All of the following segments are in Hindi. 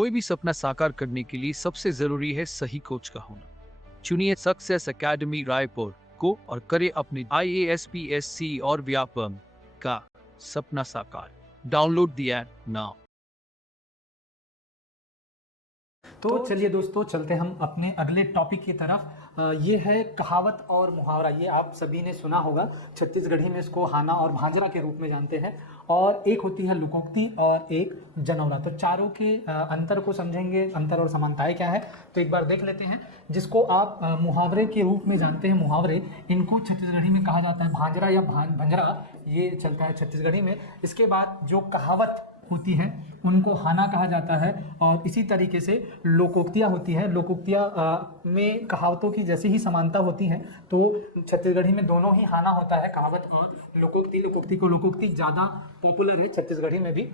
कोई भी सपना साकार करने के लिए सबसे जरूरी है सही कोच का होना। चुनिए सक्सेस एकेडमी रायपुर को और करें अपने IAS PSC और व्यापम का सपना साकार। Download the app now. तो चलिए दोस्तों, चलते हम अपने अगले टॉपिक की तरफ। ये है कहावत और मुहावरा। ये आप सभी ने सुना होगा, छत्तीसगढ़ी में इसको हाना और भांजरा के रूप में जानते हैं। और एक होती है लोकोक्ति और एक जनौरा। तो चारों के अंतर को समझेंगे, अंतर और समानताएं क्या है। तो एक बार देख लेते हैं। जिसको आप मुहावरे के रूप में जानते हैं, मुहावरे, इनको छत्तीसगढ़ी में कहा जाता है भांजरा या भंजरा, ये चलता है छत्तीसगढ़ी में। इसके बाद जो कहावत होती है उनको हाना कहा जाता है। और इसी तरीके से लोकोक्तियाँ होती हैं। लोकोक्तियाँ में कहावतों की जैसी ही समानता होती है, तो छत्तीसगढ़ी में दोनों ही हाना होता है, कहावत और लोकोक्ति। लोकोक्ति ज़्यादा पॉपुलर है छत्तीसगढ़ी में भी।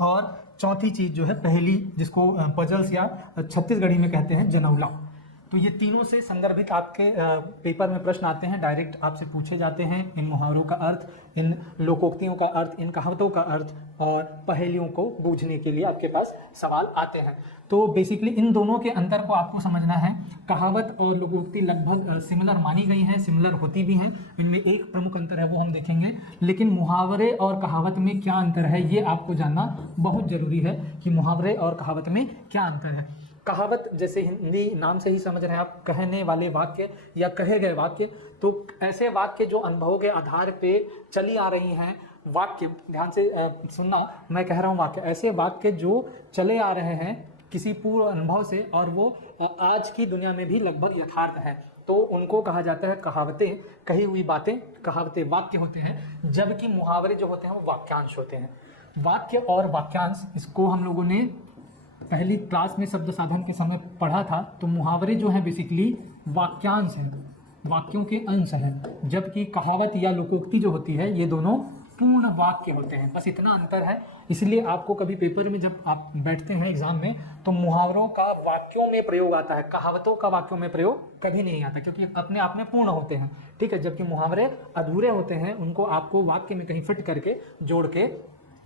और चौथी चीज़ जो है पहेली, जिसको पजल्स या छत्तीसगढ़ी में कहते हैं जनौला। तो ये तीनों से संदर्भित आपके पेपर में प्रश्न आते हैं, डायरेक्ट आपसे पूछे जाते हैं। इन मुहावरों का अर्थ, इन लोकोक्तियों का अर्थ, इन कहावतों का अर्थ और पहेलियों को बूझने के लिए आपके पास सवाल आते हैं। तो बेसिकली इन दोनों के अंतर को आपको समझना है। कहावत और लोकोक्ति लगभग सिमिलर मानी गई हैं, सिमिलर होती भी हैं। इनमें एक प्रमुख अंतर है, वो हम देखेंगे। लेकिन मुहावरे और कहावत में क्या अंतर है, ये आपको जानना बहुत ज़रूरी है कि मुहावरे और कहावत में क्या अंतर है। कहावत, जैसे हिंदी नाम से ही समझ रहे हैं आप, कहने वाले वाक्य या कहे गए वाक्य। तो ऐसे वाक्य जो अनुभवों के आधार पे चली आ रही हैं, वाक्य, ध्यान से सुनना, मैं कह रहा हूँ वाक्य, ऐसे वाक्य जो चले आ रहे हैं किसी पूर्व अनुभव से और वो आज की दुनिया में भी लगभग यथार्थ है, तो उनको कहा जाता है कहावतें। कही हुई बातें कहावतें वाक्य होते हैं, जबकि मुहावरे जो होते हैं वो वाक्यांश होते हैं। वाक्य और वाक्यांश, इसको हम लोगों ने पहली क्लास में शब्द साधन के समय पढ़ा था। तो मुहावरे जो है बेसिकली वाक्यांश हैं, वाक्यों के अंश हैं, जबकि कहावत या लोकोक्ति जो होती है ये दोनों पूर्ण वाक्य होते हैं। बस इतना अंतर है। इसलिए आपको कभी पेपर में जब आप बैठते हैं एग्जाम में, तो मुहावरों का वाक्यों में प्रयोग आता है, कहावतों का वाक्यों में प्रयोग कभी नहीं आता, क्योंकि अपने आप में पूर्ण होते हैं। ठीक है, जबकि मुहावरे अधूरे होते हैं, उनको आपको वाक्य में कहीं फिट करके जोड़ के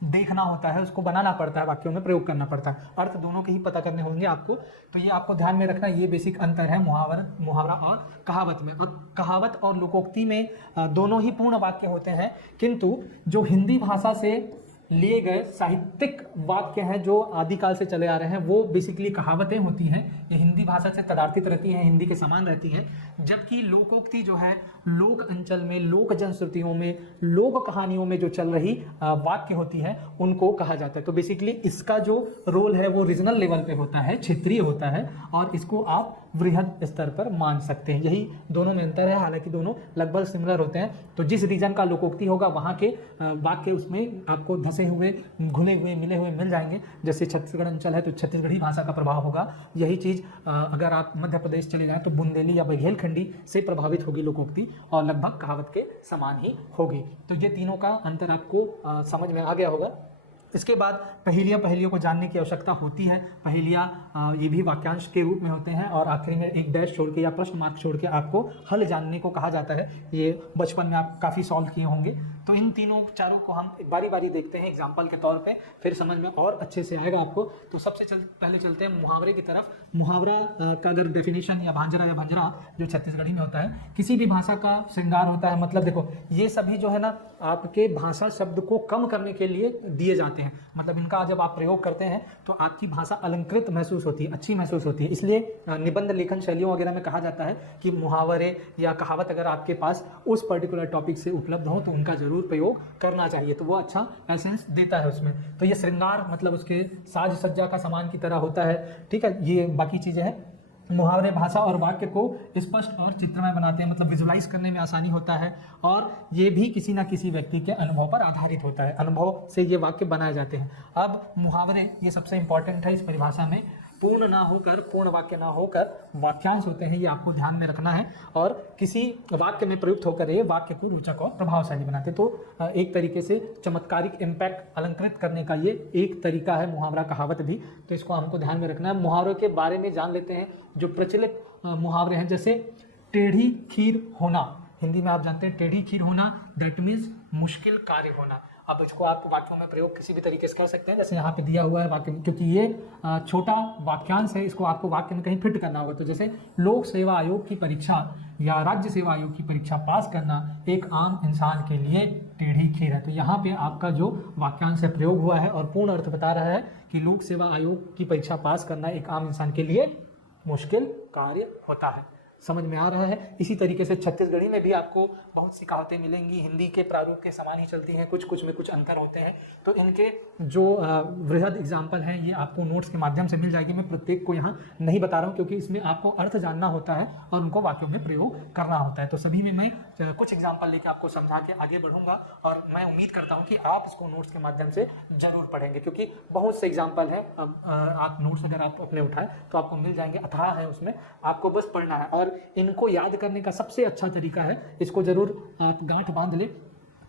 देखना होता है, उसको बनाना पड़ता है, वाक्यों में प्रयोग करना पड़ता है। अर्थ दोनों के ही पता करने होंगे आपको। तो ये आपको ध्यान में रखना, ये बेसिक अंतर है मुहावरा और कहावत में। और कहावत और लोकोक्ति में दोनों ही पूर्ण वाक्य होते हैं, किंतु जो हिंदी भाषा से लिए गए साहित्यिक वाक्य हैं जो आदिकाल से चले आ रहे हैं, वो बेसिकली कहावतें होती हैं। ये हिंदी भाषा से तदार्थित रहती हैं, हिंदी के समान रहती हैं। जबकि लोकोक्ति जो है लोक अंचल में, लोक जनश्रुतियों में, लोक कहानियों में जो चल रही वाक्य होती है, उनको कहा जाता है। तो बेसिकली इसका जो रोल है वो रीजनल लेवल पे होता है, क्षेत्रीय होता है, और इसको आप वृहद स्तर पर मान सकते हैं। यही दोनों में अंतर है, हालांकि दोनों लगभग सिमिलर होते हैं। तो जिस रीजन का लोकोक्ति होगा वहाँ के वाक्य उसमें आपको धसे हुए, घुले हुए, मिले हुए मिल जाएंगे। जैसे छत्तीसगढ़ अंचल है तो छत्तीसगढ़ी भाषा का प्रभाव होगा। यही चीज़ अगर आप मध्य प्रदेश चले जाएं तो बुंदेली या बघेलखंडी से प्रभावित होगी लोकोक्ति, और लगभग कहावत के समान ही होगी। तो ये तीनों का अंतर आपको समझ में आ गया होगा। इसके बाद पहेलियों को जानने की आवश्यकता होती है। पहेलियाँ ये भी वाक्यांश के रूप में होते हैं, और आखिरी में एक डैश छोड़ के या प्रश्न मार्क छोड़ के आपको हल जानने को कहा जाता है। ये बचपन में आप काफ़ी सॉल्व किए होंगे। तो इन तीनों चारों को हम बारी बारी देखते हैं एग्जाम्पल के तौर पे, फिर समझ में और अच्छे से आएगा आपको। तो सबसे पहले चलते हैं मुहावरे की तरफ। मुहावरा का अगर डेफिनेशन या भांजरा जो छत्तीसगढ़ी में होता है, किसी भी भाषा का श्रृंगार होता है। मतलब देखो, ये सभी जो है ना आपके भाषा शब्द को कम करने के लिए दिए जाते हैं। मतलब इनका जब आप प्रयोग करते हैं तो आपकी भाषा अलंकृत महसूस होती है, अच्छी महसूस होती है। इसलिए निबंध लेखन शैलियों वगैरह में कहा जाता है कि मुहावरे या कहावत अगर आपके पास उस पर्टिकुलर टॉपिक से उपलब्ध हो तो उनका जरूर प्रयोग करना चाहिए, तो वो अच्छा एसेंस देता है उसमें। तो ये श्रृंगार मतलब उसके साज सज्जा का सामान की तरह होता है। ठीक है, ये बाकी चीज़ें हैं। मुहावरे भाषा और वाक्य को स्पष्ट और चित्रमय बनाते हैं, मतलब विजुलाइज करने में आसानी होता है, और ये भी किसी ना किसी व्यक्ति के अनुभव पर आधारित होता है। अनुभव से ये वाक्य बनाए जाते हैं। अब मुहावरे, ये सबसे इंपॉर्टेंट है इस परिभाषा में, पूर्ण ना होकर, पूर्ण वाक्य ना होकर वाक्यांश होते हैं, ये आपको ध्यान में रखना है। और किसी वाक्य में प्रयुक्त होकर ये वाक्य को रोचक और प्रभावशाली बनाते हैं। तो एक तरीके से चमत्कारिक इम्पैक्ट अलंकृत करने का ये एक तरीका है मुहावरा कहावत भी। तो इसको हमको ध्यान में रखना है। मुहावरों के बारे में जान लेते हैं। जो प्रचलित मुहावरे हैं, जैसे टेढ़ी खीर होना, हिंदी में आप जानते हैं टेढ़ी खीर होना, दैट मीन्स मुश्किल कार्य होना। अब इसको आप वाक्यों में प्रयोग किसी भी तरीके से कर सकते हैं, जैसे यहाँ पे दिया हुआ है वाक्य में, क्योंकि ये छोटा वाक्यांश है, इसको आपको वाक्य में कहीं फिट करना होगा। तो जैसे लोक सेवा आयोग की परीक्षा या राज्य सेवा आयोग की परीक्षा पास करना एक आम इंसान के लिए टेढ़ी खीर है। तो यहाँ पे आपका जो वाक्यांश है प्रयोग हुआ है और पूर्ण अर्थ बता रहा है कि लोक सेवा आयोग की परीक्षा पास करना एक आम इंसान के लिए मुश्किल कार्य होता है। समझ में आ रहा है। इसी तरीके से छत्तीसगढ़ी में भी आपको बहुत सी कहावतें मिलेंगी, हिंदी के प्रारूप के समान ही चलती हैं, कुछ कुछ में कुछ अंतर होते हैं। तो इनके जो वृहद एग्जाम्पल हैं ये आपको नोट्स के माध्यम से मिल जाएगी। मैं प्रत्येक को यहाँ नहीं बता रहा हूँ क्योंकि इसमें आपको अर्थ जानना होता है और उनको वाक्यों में प्रयोग करना होता है। तो सभी में मैं कुछ एग्जाम्पल लेके आपको समझा के आगे बढ़ूंगा और मैं उम्मीद करता हूँ कि आप इसको नोट्स के माध्यम से जरूर पढ़ेंगे, क्योंकि बहुत से एग्जाम्पल हैं। अब आप नोट्स अगर आप अपने उठाएं तो आपको मिल जाएंगे, अथाह है उसमें, आपको बस पढ़ना है। और इनको याद करने का सबसे अच्छा तरीका है, इसको जरूर आप गांठ बांध ले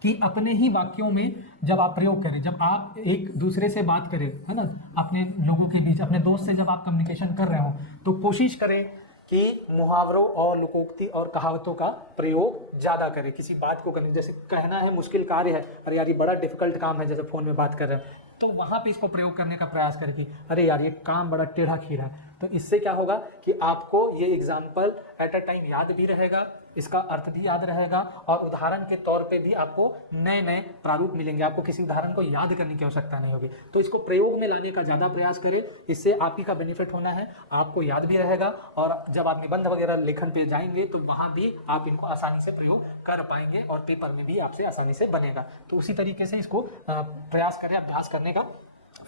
कि अपने ही वाक्यों में जब आप प्रयोग करें, जब आप एक दूसरे से बात करें, है ना, अपने लोगों के बीच, अपने दोस्त से जब आप कम्युनिकेशन कर रहे हो, तो कोशिश करें कि मुहावरों और लोकोक्ति और कहावतों का प्रयोग ज़्यादा करें किसी बात को करने। जैसे कहना है मुश्किल कार्य है, अरे यार ये बड़ा डिफिकल्ट काम है, जैसे फ़ोन में बात कर रहे हैं, तो वहाँ पे इसको प्रयोग करने का प्रयास करें कि अरे यार ये काम बड़ा टेढ़ा खीरा है। तो इससे क्या होगा कि आपको ये एग्जाम्पल एट अ टाइम याद भी रहेगा, इसका अर्थ भी याद रहेगा और उदाहरण के तौर पे भी आपको नए नए प्रारूप मिलेंगे। आपको किसी उदाहरण को याद करने की आवश्यकता नहीं होगी। तो इसको प्रयोग में लाने का ज़्यादा प्रयास करें, इससे आप ही का बेनिफिट होना है, आपको याद भी रहेगा और जब आप निबंध वगैरह लेखन पे जाएंगे तो वहाँ भी आप इनको आसानी से प्रयोग कर पाएंगे और पेपर में भी आपसे आसानी से बनेगा। तो उसी तरीके से इसको प्रयास करें, अभ्यास करने का।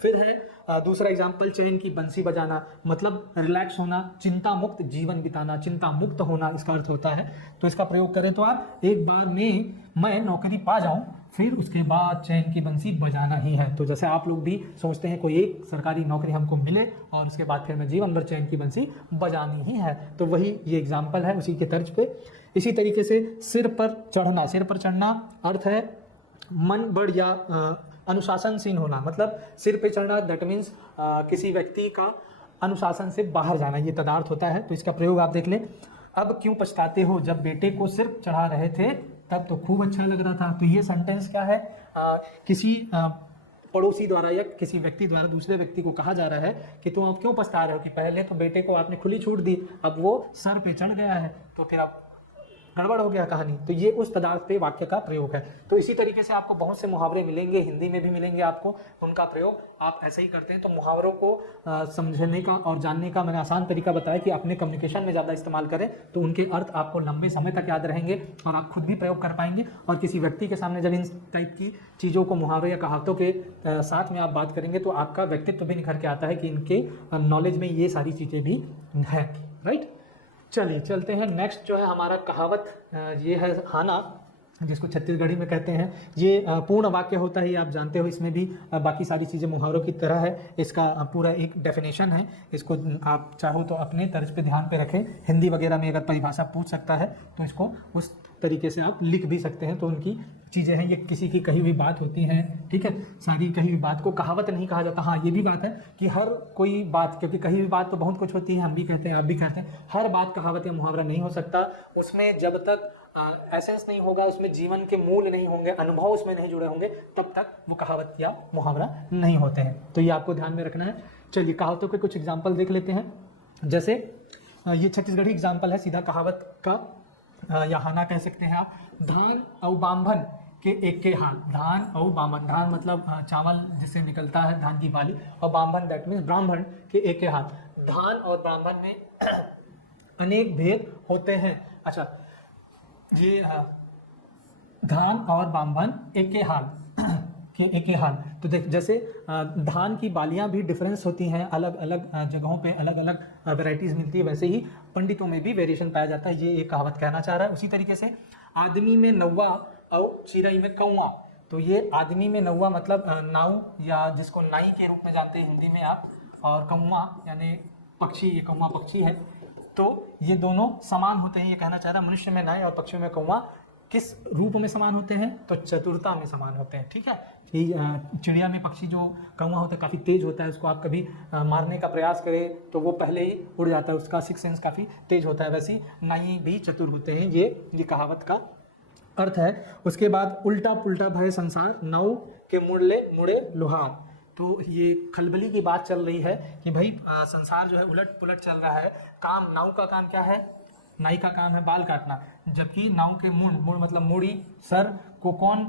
फिर है दूसरा एग्जाम्पल, चैन की बंसी बजाना, मतलब रिलैक्स होना, चिंता मुक्त जीवन बिताना, चिंता मुक्त होना इसका अर्थ होता है। तो इसका प्रयोग करें तो आप, एक बार में मैं नौकरी पा जाऊं फिर उसके बाद चैन की बंसी बजाना ही है। तो जैसे आप लोग भी सोचते हैं कोई एक सरकारी नौकरी हमको मिले और उसके बाद फिर मैं जीवन भर चैन की बंसी बजानी ही है, तो वही ये एग्जाम्पल है उसी के तर्ज पे। इसी तरीके से सिर पर चढ़ना, सिर पर चढ़ना अर्थ है मन बढ़ या अनुशासनहीन होना, मतलब सिर पे चढ़ना दैट मीन्स किसी व्यक्ति का अनुशासन से बाहर जाना, ये तदार्थ होता है। तो इसका प्रयोग आप देख लें, अब क्यों पछताते हो, जब बेटे को सिर चढ़ा रहे थे तब तो खूब अच्छा लग रहा था। तो ये सेंटेंस क्या है, किसी पड़ोसी द्वारा या किसी व्यक्ति द्वारा दूसरे व्यक्ति को कहा जा रहा है कि तुम अब क्यों पछता रहे हो कि पहले तो बेटे को आपने खुली छूट दी, अब वो सर पे चढ़ गया है तो फिर अब गड़बड़ हो गया कहानी। तो ये उस पदार्थ पे वाक्य का प्रयोग है। तो इसी तरीके से आपको बहुत से मुहावरे मिलेंगे, हिंदी में भी मिलेंगे आपको, उनका प्रयोग आप ऐसे ही करते हैं। तो मुहावरों को समझने का और जानने का मैंने आसान तरीका बताया कि अपने कम्युनिकेशन में ज़्यादा इस्तेमाल करें, तो उनके अर्थ आपको लंबे समय तक याद रहेंगे और आप खुद भी प्रयोग कर पाएंगे। और किसी व्यक्ति के सामने जब इन टाइप की चीज़ों को, मुहावरे या कहावतों के साथ में आप बात करेंगे तो आपका व्यक्तित्व भी निखर के आता है कि इनके नॉलेज में ये सारी चीज़ें भी हैं, राइट। चलिए चलते हैं, नेक्स्ट जो है हमारा कहावत, ये है हाना, जिसको छत्तीसगढ़ी में कहते हैं। ये पूर्ण वाक्य होता है, ये आप जानते हो। इसमें भी बाकी सारी चीज़ें मुहावरों की तरह है, इसका पूरा एक डेफिनेशन है। इसको आप चाहो तो अपने तर्ज पे ध्यान पे रखें, हिंदी वगैरह में अगर परिभाषा पूछ सकता है तो इसको उस तरीके से आप लिख भी सकते हैं। तो उनकी चीज़ें हैं, ये किसी की कही हुई बात होती है, ठीक है, सारी कही हुई बात को कहावत नहीं कहा जाता। हाँ, ये भी बात है कि हर कोई बात, क्योंकि कही हुई बात तो बहुत कुछ होती है, हम भी कहते हैं, आप भी कहते हैं, हर बात कहावत या मुहावरा नहीं हो सकता। उसमें जब तक एसेंस नहीं होगा, उसमें जीवन के मूल नहीं होंगे, अनुभव उसमें नहीं जुड़े होंगे, तब तक वो कहावत या मुहावरा नहीं होते हैं। तो ये आपको ध्यान में रखना है। चलिए कहावतों के कुछ एग्जाम्पल देख लेते हैं। जैसे ये छत्तीसगढ़ी एग्जाम्पल है सीधा कहावत का, या हाना कह सकते हैं आप। धान और बांभन के एक के हाल, धान और बांभन, धान मतलब चावल जिससे निकलता है, धान की बाली, और बांभन दैट मीन्स ब्राह्मण के एक के हाल। धान और ब्राह्मण में अनेक भेद होते हैं। अच्छा, ये धान और बांभन एक के हाल के एक के हाल। तो देख, जैसे धान की बालियां भी डिफरेंस होती हैं, अलग अलग जगहों पे अलग अलग वैरायटीज़ मिलती है, वैसे ही पंडितों में भी वेरिएशन पाया जाता है। ये एक कहावत कहना चाह रहा है। उसी तरीके से आदमी में नौवा और चिड़ई में कौवा। तो ये आदमी में नौवा मतलब नाव, या जिसको नाई के रूप में जानते हैं हिंदी में आप, और कौवा यानी पक्षी, ये कौवा पक्षी है। तो ये दोनों समान होते हैं, ये कहना चाह रहा है। मनुष्य में नाई और पक्षियों में कौवा किस रूप में समान होते हैं, तो चतुरता में समान होते हैं, ठीक है। चिड़िया में पक्षी जो कौवा होता है काफ़ी तेज होता है, उसको आप कभी मारने का प्रयास करें तो वो पहले ही उड़ जाता है, उसका सिक्स सेंस काफ़ी तेज होता है। वैसे नाई भी चतुर होते हैं। ये कहावत का अर्थ है। उसके बाद उल्टा पुल्टा भय संसार, नाव के मुड़ले मुड़े लुहार। तो ये खलबली की बात चल रही है कि भाई संसार जो है उलट पुलट चल रहा है। काम, नाव का काम क्या है? नाई का काम है बाल काटना, जबकि नाव के मुड़ मतलब मूड़ी, सर को कौन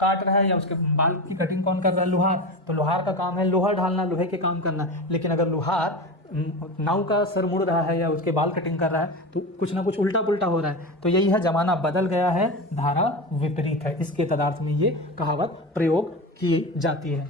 काट रहा है या उसके बाल की कटिंग कौन कर रहा है? लोहार। तो लोहार का काम है लोहा ढालना, लोहे के काम करना। लेकिन अगर लोहार नाव का सर मुड़ रहा है या उसके बाल कटिंग कर रहा है तो कुछ ना कुछ उल्टा पुल्टा हो रहा है। तो यही है, जमाना बदल गया है, धारा विपरीत है। इसके तदार्थ में ये कहावत प्रयोग की जाती है।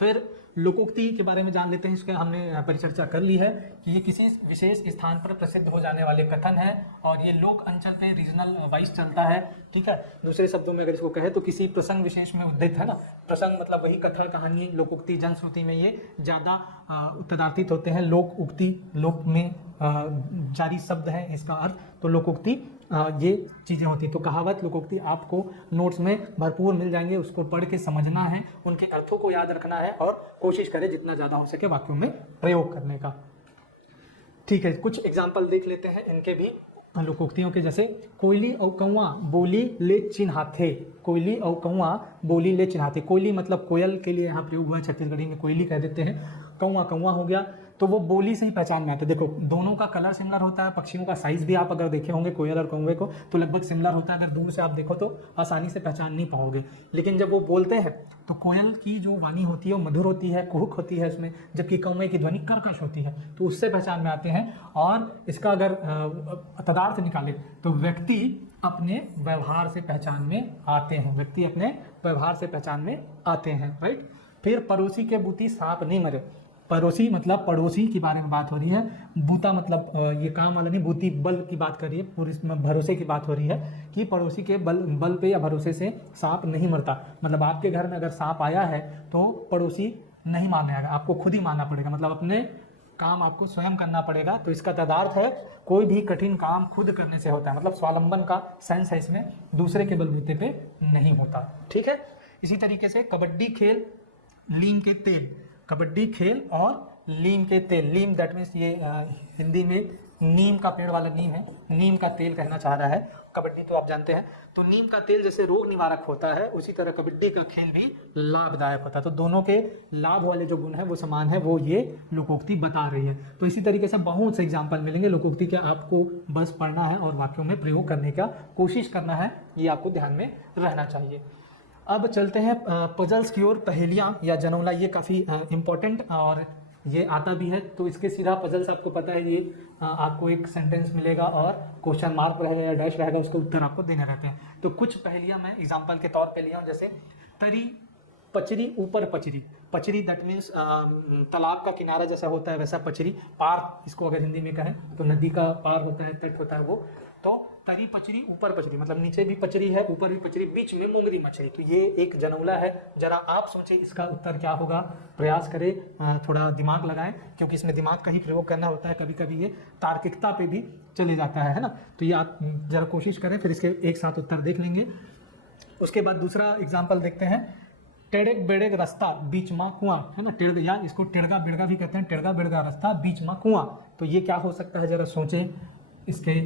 फिर लोकोक्ति के बारे में जान लेते हैं। इसके हमने परिचर्चा कर ली है कि ये किसी विशेष स्थान पर प्रसिद्ध हो जाने वाले कथन है और ये लोक अंचल पे रीजनल वाइज चलता है। ठीक है, दूसरे शब्दों में अगर इसको कहे तो किसी प्रसंग विशेष में उद्धृत है ना। प्रसंग मतलब वही कथा कहानी, लोकोक्ति जनश्रुति में ये ज़्यादा तदार्थित होते हैं। लोक उक्ति, लोक में जारी शब्द है इसका अर्थ, तो लोकोक्ति ये चीज़ें होती हैं। तो कहावत लोकोक्ति आपको नोट्स में भरपूर मिल जाएंगे, उसको पढ़ के समझना है, उनके अर्थों को याद रखना है और कोशिश करें जितना ज़्यादा हो सके वाक्यों में प्रयोग करने का। ठीक है, कुछ एग्जाम्पल देख लेते हैं इनके भी लोकोक्तियों के। जैसे कोयली और कौआ बोली ले चिन्हाथे, कोयली और कौआ बोली ले चिन्हाथे। कोयली मतलब कोयल के लिए यहाँ प्रयोग हुआ है, छत्तीसगढ़ी में कोयली कह देते हैं। कौआ कौआ हो गया तो वो बोली से ही पहचान में आता है। देखो दोनों का कलर सिमिलर होता है, पक्षियों का साइज भी आप अगर देखे होंगे कोयल और कौवे को तो लगभग सिमिलर होता है। अगर दूर से आप देखो तो आसानी से पहचान नहीं पाओगे। लेकिन जब वो बोलते हैं तो कोयल की जो वाणी होती है वो मधुर होती है, कुहुक होती है उसमें, जबकि कौवे की ध्वनि कर्कश होती है, तो उससे पहचान में आते हैं। और इसका अगर तदार्थ निकाले तो व्यक्ति अपने व्यवहार से पहचान में आते हैं, व्यक्ति अपने व्यवहार से पहचान में आते हैं। राइट। फिर पड़ोसी के बूती सांप नहीं मरे। पड़ोसी मतलब पड़ोसी की बारे में बात हो रही है। बूता मतलब ये काम वाला नहीं, बूती बल की बात कर रही है, पूरी इसमें भरोसे की बात हो रही है कि पड़ोसी के बल पे या भरोसे से सांप नहीं मरता। मतलब आपके घर में अगर सांप आया है तो पड़ोसी नहीं मानेगा, आपको खुद ही मानना पड़ेगा, मतलब अपने काम आपको स्वयं करना पड़ेगा। तो इसका तदार्थ है कोई भी कठिन काम खुद करने से होता है, मतलब स्वावलंबन का सेंस है इसमें, दूसरे के बलबूते पे नहीं होता। ठीक है। इसी तरीके से कबड्डी खेल लीम के तेल, कबड्डी खेल और नीम के तेल, नीम दैट मीन्स ये हिंदी में नीम का पेड़ वाला नीम है, नीम का तेल कहना चाह रहा है। कबड्डी तो आप जानते हैं। तो नीम का तेल जैसे रोग निवारक होता है उसी तरह कबड्डी का खेल भी लाभदायक होता है। तो दोनों के लाभ वाले जो गुण है वो समान है, वो ये लोकोक्ति बता रही है। तो इसी तरीके से बहुत से एग्जाम्पल मिलेंगे लोकोक्ति के, आपको बस पढ़ना है और वाक्यों में प्रयोग करने का कोशिश करना है, ये आपको ध्यान में रहना चाहिए। अब चलते हैं पजल्स की ओर, पहेलियाँ या जनौला। ये काफ़ी इम्पोर्टेंट और ये आता भी है। तो इसके सीधा पजल्स आपको पता है, ये आपको एक सेंटेंस मिलेगा और क्वेश्चन मार्क रहेगा या डैश रहेगा, उसके उत्तर आपको देने रहते हैं। तो कुछ पहेलियाँ मैं एग्जाम्पल के तौर पे लिया हूँ। जैसे तरी पचरी ऊपर पचरी, पचरी दैट मीन्स तालाब का किनारा जैसा होता है वैसा पचरी, पार इसको अगर हिंदी में कहें तो नदी का पार होता है, तट होता है वो। तो तरी पचरी ऊपर पचरी मतलब नीचे भी पचरी है ऊपर भी पचरी, बीच में मोंगरी मछली। तो ये एक जनौला है। जरा आप सोचें इसका उत्तर क्या होगा, प्रयास करें, थोड़ा दिमाग लगाएं, क्योंकि इसमें दिमाग का ही प्रयोग करना होता है। कभी कभी ये तार्किकता पे भी चले जाता है ना। तो ये आप जरा कोशिश करें, फिर इसके एक साथ उत्तर देख लेंगे। उसके बाद दूसरा एग्जाम्पल देखते हैं, टेढ़ेक बेड़ेक रास्ता बीच माँ कुआं, है ना। टेढ़ या इसको टेढ़गा बेड़गा भी कहते हैं, टेढ़गा बेड़गा रास्ता बीच माँ कुआं। तो ये क्या हो सकता है, जरा सोचें, इसके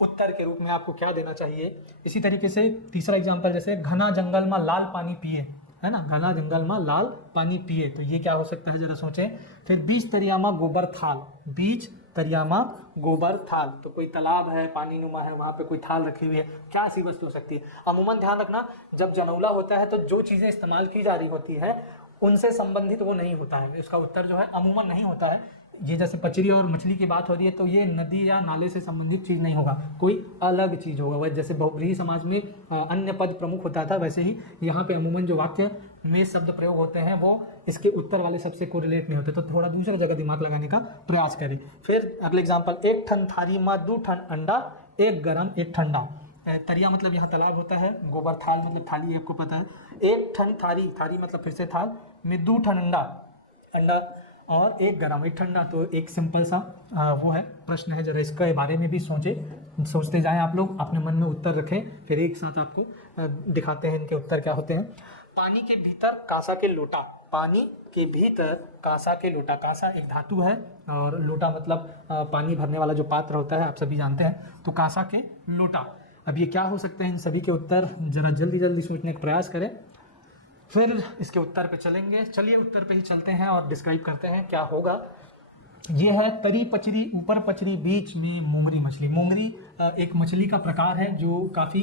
उत्तर के रूप में आपको क्या देना चाहिए। इसी तरीके से तीसरा एग्जाम्पल, जैसे घना जंगल में लाल पानी पिए, है ना, घना जंगल में लाल पानी पिए। तो ये क्या हो सकता है, जरा सोचें। फिर बीच तरियामा गोबर थाल, बीच तरियामा गोबर थाल, तो कोई तालाब है, पानी नुमा है, वहाँ पे कोई थाल रखी हुई है, क्या ऐसी वस्तु हो सकती है। अमूमन ध्यान रखना, जब जनौला होता है तो जो चीज़ें इस्तेमाल की जा रही होती है उनसे संबंधित वो नहीं होता है, इसका उत्तर जो है अमूमन नहीं होता है। ये जैसे पचरी और मछली की बात हो रही है तो ये नदी या नाले से संबंधित चीज़ नहीं होगा, कोई अलग चीज़ होगा। वह जैसे बहुब्रीही समाज में अन्य पद प्रमुख होता था, वैसे ही यहाँ पे अमूमन जो वाक्य में शब्द प्रयोग होते हैं वो इसके उत्तर वाले सबसे कोरिलेट नहीं होते। तो थोड़ा दूसरा जगह दिमाग लगाने का प्रयास करें। फिर अगले एग्जाम्पल, एक ठन थारी माँ 2 ठन अंडा, एक गरम एक ठंडा। तरिया मतलब यहाँ तालाब होता है, गोबर थाल मतलब थाली, आपको पता है। एक ठन थारी, थारी मतलब फिर से थाल में 2 ठन अंडा, अंडा और एक गरम एक ठंडा। तो एक सिंपल सा वो है, प्रश्न है, जरा इसके बारे में भी सोचते जाएं आप लोग, अपने मन में उत्तर रखें, फिर एक साथ आपको दिखाते हैं इनके उत्तर क्या होते हैं। पानी के भीतर कांसा के लोटा, पानी के भीतर कांसा के लोटा, कांसा एक धातु है और लोटा मतलब पानी भरने वाला जो पात्र होता है, आप सभी जानते हैं। तो कांसा के लोटा, अब ये क्या हो सकते हैं, इन सभी के उत्तर जरा जल्दी जल्दी सोचने का प्रयास करें, फिर इसके उत्तर पे चलेंगे। चलिए उत्तर पे ही चलते हैं और डिस्क्राइब करते हैं क्या होगा। ये है तरी पचरी, ऊपर पचरी, बीच में मोंगरी मछली। मोंगरी एक मछली का प्रकार है जो काफ़ी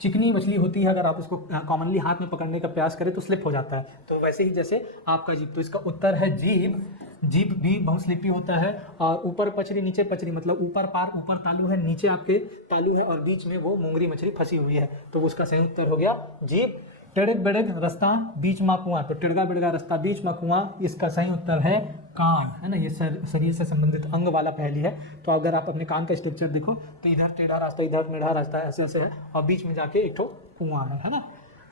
चिकनी मछली होती है। अगर आप इसको कॉमनली हाथ में पकड़ने का प्रयास करें तो स्लिप हो जाता है, तो वैसे ही जैसे आपका जीभ। तो इसका उत्तर है जीभ। जीभ भी बहुत स्लिपी होता है। और ऊपर पचरी नीचे पचरी, मतलब ऊपर पार, ऊपर तालू है, नीचे आपके तालू है और बीच में वो मोंगरी मछली फंसी हुई है, तो उसका सही उत्तर हो गया जीभ। टेढ़क बेढ़क रास्ता बीच में कुआं, तो टेढ़गा बेढ़गा रास्ता बीच में कुआं, इसका सही उत्तर है कान, है ना। ये शरीर से संबंधित अंग वाला पहेली है। तो अगर आप अपने कान का स्ट्रक्चर देखो तो इधर टेढ़ा रास्ता, इधर मेढ़ा रास्ता, ऐसे ऐसे है और बीच में जाके एक ठो कुआं है ना।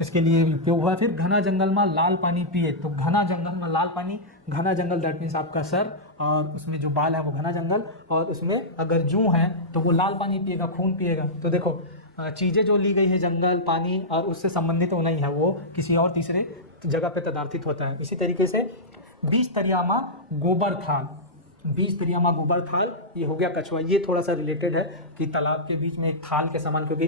इसके लिए उपयोग हुआ। फिर घना जंगल में लाल पानी पिए, तो घना जंगल में लाल पानी, घना जंगल दैट मीन्स आपका सर, और उसमें जो बाल है वो घना जंगल, और उसमें अगर जूं है तो वो लाल पानी पिएगा, खून पिएगा। तो देखो चीज़ें जो ली गई है जंगल, पानी और उससे संबंधित वो नहीं है, वो किसी और तीसरे जगह पे तदार्थित होता है। इसी तरीके से 20 तरियामा गोबर थाल, 20 तरियामा गोबर थाल, ये हो गया कछुआ। ये थोड़ा सा रिलेटेड है कि तालाब के बीच में एक थाल के समान, क्योंकि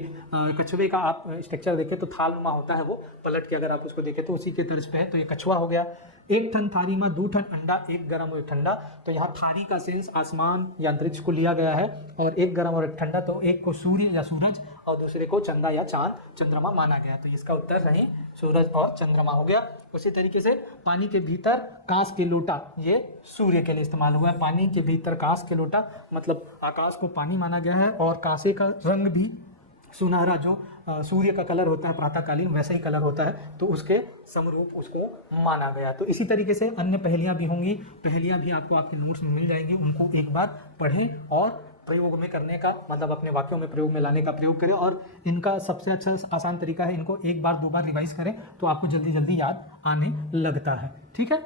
कछुए का आप स्ट्रक्चर देखें तो थाल नुमा होता है, वो पलट के अगर आप उसको देखें तो उसी के तर्ज पे है। तो ये कछुआ हो गया। एक ठन थारी में 2 ठन अंडा, एक गर्म और एक ठंडा। तो यहाँ थारी का सेंस आसमान या अंतरिक्ष को लिया गया है, और एक गर्म और एक ठंडा, तो एक को सूर्य या सूरज और दूसरे को चंदा या चांद चंद्रमा माना गया। तो इसका उत्तर सही सूरज और चंद्रमा हो गया। उसी तरीके से पानी के भीतर कांस के लोटा, ये सूर्य के लिए इस्तेमाल हुआ है। पानी के भीतर कांस के लोटा, मतलब आकाश को पानी माना गया है, और कांसे का रंग भी सुनहरा, जो सूर्य का कलर होता है प्रातःकालीन, वैसा ही कलर होता है, तो उसके समरूप उसको माना गया। तो इसी तरीके से अन्य पहेलियां भी होंगी, पहेलियां भी आपको आपके नोट्स में मिल जाएंगी, उनको एक बार पढ़ें और प्रयोग में करने का, मतलब अपने वाक्यों में प्रयोग में लाने का प्रयोग करें। और इनका सबसे अच्छा आसान तरीका है, इनको एक बार 2 बार रिवाइज करें तो आपको जल्दी जल्दी याद आने लगता है। ठीक है।